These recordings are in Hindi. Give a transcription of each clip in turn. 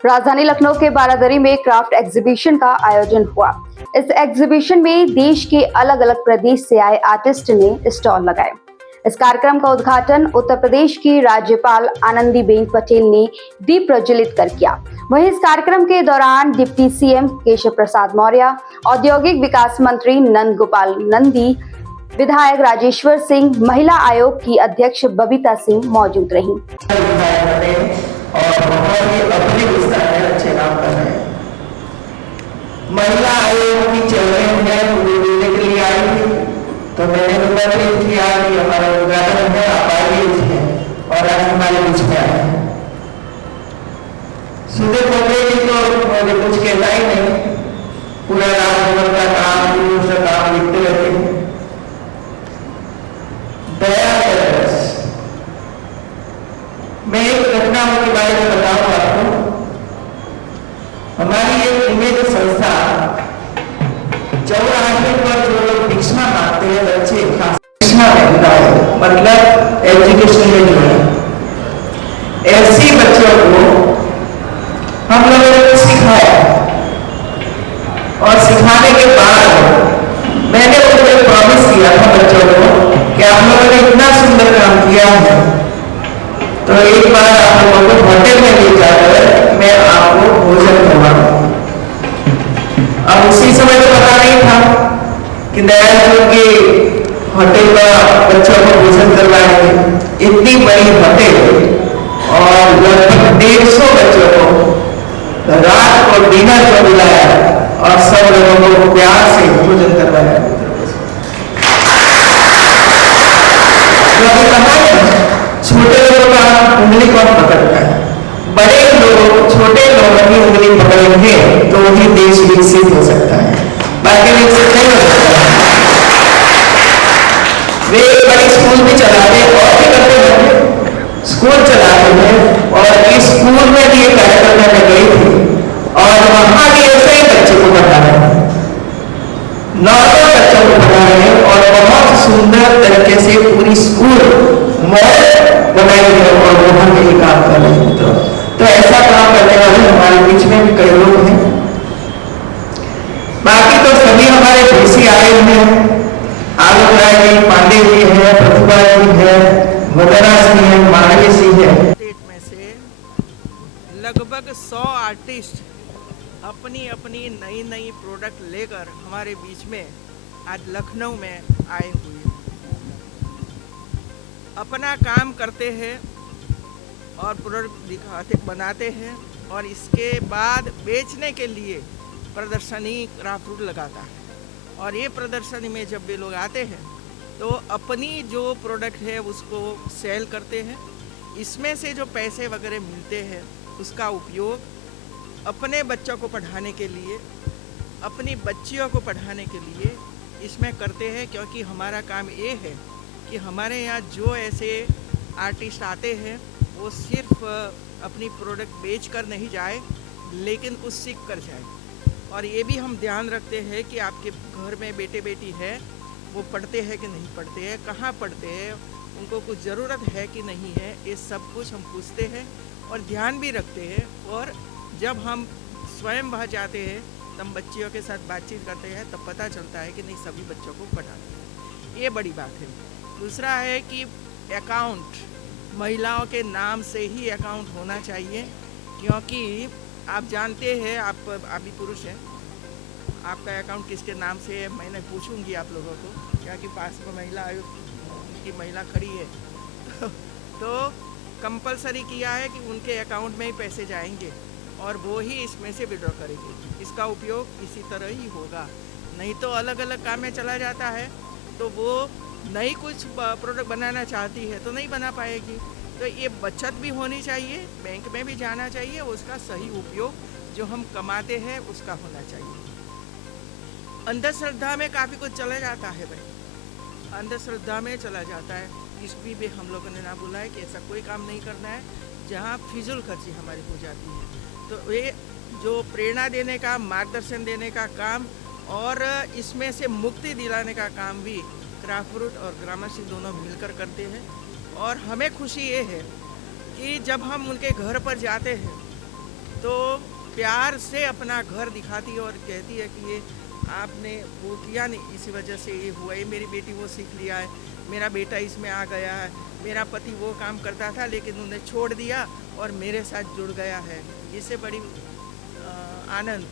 राजधानी लखनऊ के बारादरी में क्राफ्ट एग्जीबिशन का आयोजन हुआ। इस एग्जीबिशन में देश के अलग अलग प्रदेश से आए आर्टिस्ट ने स्टॉल लगाए। इस कार्यक्रम का उद्घाटन उत्तर प्रदेश की राज्यपाल आनंदीबेन पटेल ने दीप प्रज्वलित कर किया। वहीं इस कार्यक्रम के दौरान डिप्टी सीएम केशव प्रसाद मौर्य, औद्योगिक विकास मंत्री नंद गोपाल नंदी, विधायक राजेश्वर सिंह, महिला आयोग की अध्यक्ष बबीता सिंह मौजूद रहीं। और बहुत ही अपनी विस्तार है, अच्छे काम कर रहे हैं। महिला आयोग की चेयरमैन है, वो मिलने के लिए आई थी, तो मैंने निमंत्रित किया कि हमारा उद्घाटन है, आप आइए इसमें, और आज हमारे बीच में आए हैं। सुधीर बोले जी तो मुझे कुछ कहना ही नहीं, पूरा राजभवन का काम, दूसरा काम लिखते रहते हैं। दया मैं एक घटना के बारे में बताऊं आपको। हमारी एक इमेज संस्था चौराहे पर जो लोग भिक्षा मांगते हैं, बच्चे भिक्षा मिलता है, मतलब एजुकेशन में जो है, ऐसे बच्चों को हम लोगों ने सिखाया, और सिखाने के बाद मैंने उनको प्रॉमिस किया था बच्चों को कि आप लोगों ने इतना सुंदर काम किया है, तो एक बार आप लोगों को होटल में ले जाकर मैं आपको भोजन करवाऊंगा। अब उसी समय तो पता नहीं था कि दयाल के होटल में बच्चों को भोजन करवाएंगे। इतनी बड़ी होटल और लगभग 150 बच्चों को रात को डिनर को बुलाया और सब लोगों को प्यार से भोजन करवाया। छोटे लोगों का उंगली कौन पकड़ता है? बड़े लोग छोटे लोगों की उंगली पकड़ेंगे तो ही देश विकसित हो सकता है, बाकी विकसित नहीं हो सकता है। वे बड़े स्कूल भी चलाते हैं और भी करते हैं, स्कूल चलाते हैं, और इस स्कूल में भी एक कार्यक्रम में गई थी और वहां भी ऐसे ही बच्चों को पढ़ा रहे हैं, नॉर्मल बच्चों को पढ़ा रहे हैं, और बहुत सुंदर तरीके से पूरी स्कूल बनाई है और वहां के लिए काम कर रहे हैं। तो ऐसा काम करने वाले हमारे बीच में भी कई लोग हैं। बाकी तो सभी हमारे देशी आए हुए हैं, आलोक राय जी, पांडे जी है, प्रतिभा जी है, मदना सिंह है, मानवी सिंह है। स्टेट में से लगभग 100 आर्टिस्ट अपनी अपनी नई नई प्रोडक्ट लेकर हमारे बीच में आज लखनऊ में आए हुए हैं। अपना काम करते हैं और प्रोडक्ट दिखाते बनाते हैं, और इसके बाद बेचने के लिए प्रदर्शनी क्राफ्ट लगाता है। और ये प्रदर्शनी में जब भी लोग आते हैं तो अपनी जो प्रोडक्ट है उसको सेल करते हैं। इसमें से जो पैसे वगैरह मिलते हैं उसका उपयोग अपने बच्चों को पढ़ाने के लिए, अपनी बच्चियों को पढ़ाने के लिए इसमें करते हैं। क्योंकि हमारा काम ये है कि हमारे यहाँ जो ऐसे आर्टिस्ट आते हैं वो सिर्फ अपनी प्रोडक्ट बेच कर नहीं जाए, लेकिन कुछ सीख कर जाए। और ये भी हम ध्यान रखते हैं कि आपके घर में बेटे बेटी है, वो पढ़ते हैं कि नहीं पढ़ते हैं, कहाँ पढ़ते हैं, उनको कुछ ज़रूरत है कि नहीं है, ये सब कुछ हम पूछते हैं और ध्यान भी रखते हैं। और जब हम स्वयं वहाँ जाते हैं तब बच्चियों के साथ बातचीत करते हैं, तब पता चलता है कि नहीं सभी बच्चों को पढ़ाते हैं। ये बड़ी बात है। दूसरा है कि अकाउंट महिलाओं के नाम से ही अकाउंट होना चाहिए, क्योंकि आप जानते हैं, आप भी पुरुष हैं, आपका अकाउंट किसके नाम से है मैंने पूछूंगी आप लोगों को, क्योंकि पास में महिला आयोग की महिला खड़ी है तो कंपलसरी किया है कि उनके अकाउंट में ही पैसे जाएंगे और वो ही इसमें से विड्रॉ करेंगे। इसका उपयोग इसी तरह ही होगा, नहीं तो अलग अलग काम में चला जाता है तो वो नई कुछ प्रोडक्ट बनाना चाहती है तो नहीं बना पाएगी। तो ये बचत भी होनी चाहिए, बैंक में भी जाना चाहिए, उसका सही उपयोग जो हम कमाते हैं उसका होना चाहिए। अंधश्रद्धा में काफ़ी कुछ चला जाता है भाई, अंधश्रद्धा में चला जाता है। इसमें भी हम लोगों ने ना बोला है कि ऐसा कोई काम नहीं करना है जहाँ फिजूल खर्ची हमारी हो जाती है। तो ये जो प्रेरणा देने का, मार्गदर्शन देने का काम और इसमें से मुक्ति दिलाने का काम भी क्राफ्ट रूट और ग्रामश्री दोनों मिलकर करते हैं। और हमें खुशी ये है कि जब हम उनके घर पर जाते हैं तो प्यार से अपना घर दिखाती है और कहती है कि ये आपने वो किया नहीं, इसी वजह से ये हुआ, ये मेरी बेटी वो सीख लिया है, मेरा बेटा इसमें आ गया है, मेरा पति वो काम करता था लेकिन उन्हें छोड़ दिया और मेरे साथ जुड़ गया है। इससे बड़ी आनंद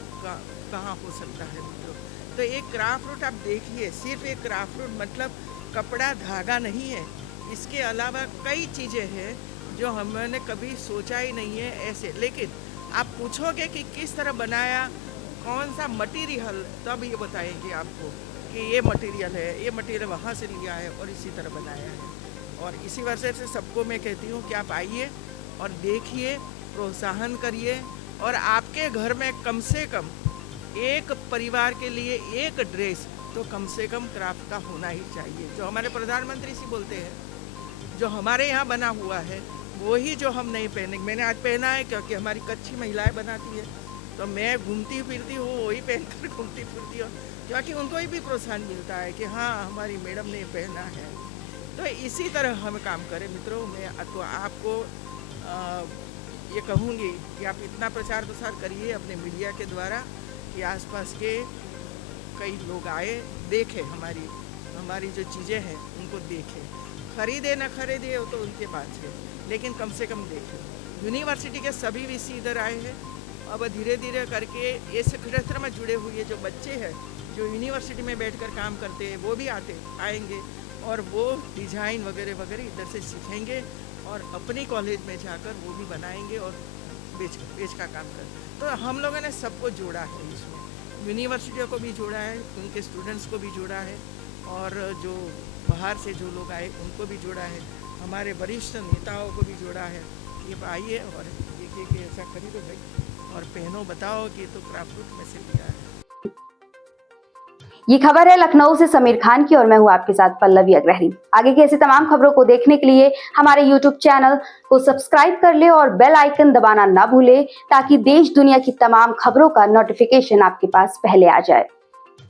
कहाँ हो सकता है मित्रों। तो एक क्राफ्ट रूट आप देखिए, सिर्फ एक क्राफ्ट रूट मतलब कपड़ा धागा नहीं है, इसके अलावा कई चीज़ें हैं जो हमने कभी सोचा ही नहीं है ऐसे। लेकिन आप पूछोगे कि किस तरह बनाया, कौन सा मटेरियल, तब ये बताएंगे आपको कि ये मटेरियल है, ये मटेरियल वहाँ से लिया है और इसी तरह बनाया है। और इसी वजह से सबको मैं कहती हूँ कि आप आइए और देखिए, प्रोत्साहन करिए और आपके घर में कम से कम एक परिवार के लिए एक ड्रेस तो कम से कम क्राफ्ट का होना ही चाहिए। जो हमारे प्रधानमंत्री जी बोलते हैं, जो हमारे यहाँ बना हुआ है वही जो हम नहीं पहनेंगे। मैंने आज पहना है क्योंकि हमारी कच्ची महिलाएं बनाती है, तो मैं घूमती फिरती हूँ वही पहनकर घूमती फिरती हूँ, क्योंकि उनको भी प्रोत्साहन मिलता है कि हाँ हमारी मैडम ने पहना है। तो इसी तरह हम काम करें मित्रों। मैं तो आपको ये कहूँगी कि आप इतना प्रचार प्रसार करिए अपने मीडिया के द्वारा कि आसपास के कई लोग आए, देखें हमारी जो चीज़ें हैं उनको देखें, खरीदे न खरीदे वो तो उनके पास है, लेकिन कम से कम देखें। यूनिवर्सिटी के सभी वीसी इधर आए हैं, अब धीरे धीरे करके ये क्षेत्र में जुड़े हुए जो बच्चे हैं जो यूनिवर्सिटी में बैठकर काम करते हैं वो भी आएंगे और वो डिज़ाइन वगैरह वगैरह इधर से सीखेंगे और अपनी कॉलेज में जाकर वो भी बनाएंगे और बेच का काम कर। तो हम लोगों ने सबको जोड़ा है, इसमें यूनिवर्सिटियों को भी जोड़ा है, उनके स्टूडेंट्स को भी जोड़ा है और जो बाहर से जो लोग आए उनको भी जोड़ा है, हमारे वरिष्ठ नेताओं को भी जोड़ा है। ये आइए और देखिए कि ऐसा खरीदो भाई और पहनो, बताओ कि तो क्राफ्ट रूट में से लिया है। ये खबर है लखनऊ से समीर खान की और मैं हूं आपके साथ पल्लवी अग्रहरी। आगे की ऐसी तमाम खबरों को देखने के लिए हमारे YouTube चैनल को सब्सक्राइब कर ले और बेल आइकन दबाना ना भूले ताकि देश दुनिया की तमाम खबरों का नोटिफिकेशन आपके पास पहले आ जाए।